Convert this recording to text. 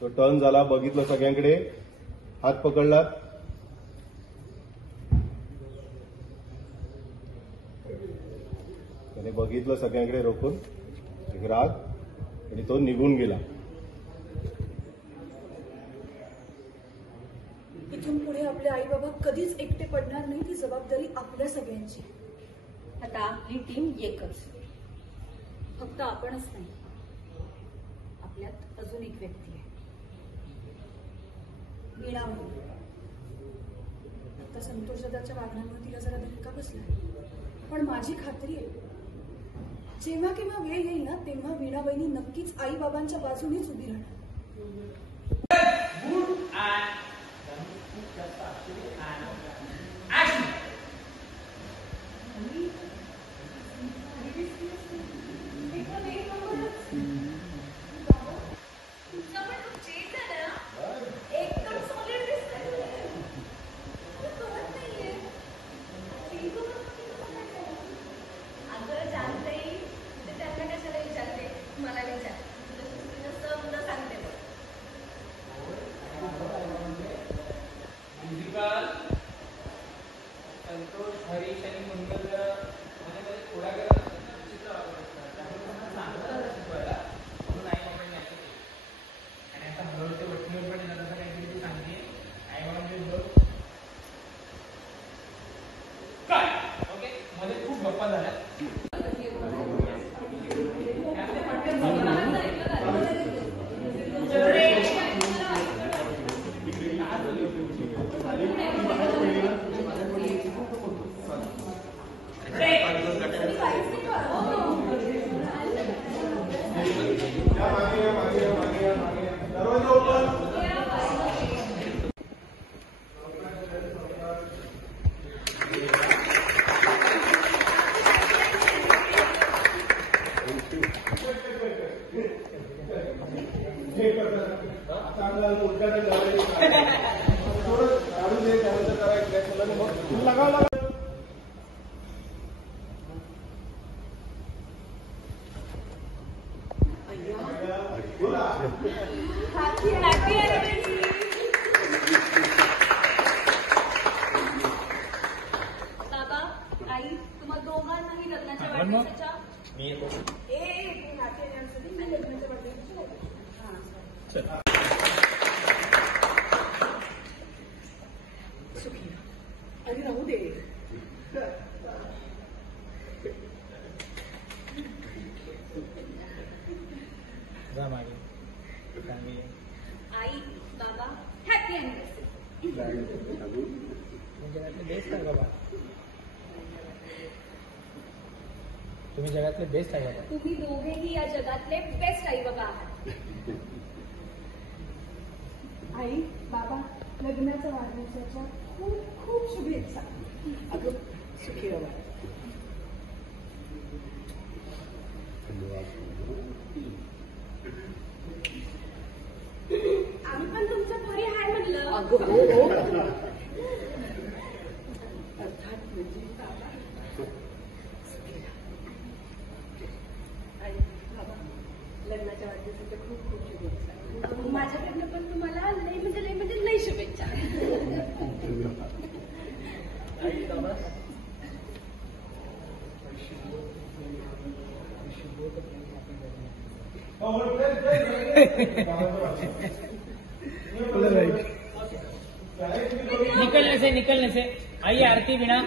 तो टर्न झाला, बघितलं सगळ्यांकडे, हात पकडला, त्याने बघितलं सगळ्यांकडे रोखून, एक राग, आणि तो निघून गेला. इथून पुढे आपले आई बाबा कधीच एकटे पडणार नाही, ती जबाबदारी आपल्या सगळ्यांची. आता आपली टीम एकच. फक्त आपणच नाही, आपल्यात अजून एक व्यक्ती आहे, वीणा म्हणून. आता संतोष दादाच्या वागण्यामुळे तिला जरा धक्का बसला, पण माझी खात्री आहे जेव्हा केव्हा वेळ येईल ना, तेव्हा वीणा बहिणी नक्कीच आई बाबांच्या बाजूनेच उभी राहणार. संतोष, हरीश आणि मंगल मध्ये थोडा वेळ चित्र वापरतात, त्यामुळे मला सांगता शिकवायला म्हणून आई बाबांनी असं केलं. आणि आता हळूहळू ते वटणीवर पण येणार, असं काहीतरी तू सांगते आई बाबांचे बघ काय. ओके, मध्ये खूप गप्पा झाल्या. बाबा, आई, तुम्हा दोघांनाही लग्नाच्या वाढदिवसाच्या लग्नाच्या वाढदिवसाच्या सुखी. अरे राहू दे. आई बाबा हॅपी अॅनिव्हर्सरी. तुम्ही जगातले बेस्ट आहे बाबा. तुम्ही दोघेही या जगातले बेस्ट आई बाबा आहात. आई बाबा, लग्नाच्या वाढदिवसाच्या खूप खूप शुभेच्छा. अगं सुखी बाबा. आम्ही पण तुमच्या घरी हाय म्हणलं. अगं हो हो. अर्थात म्हणजे आई बाबा, लग्नाच्या वाढदिवसाच्या खूप खूप शुभेच्छा. माझ्याकडनं पण तुम्हाला लई म्हणजे लई शुभेच्छा. आई बाबा, निकलने से आई आरती बिना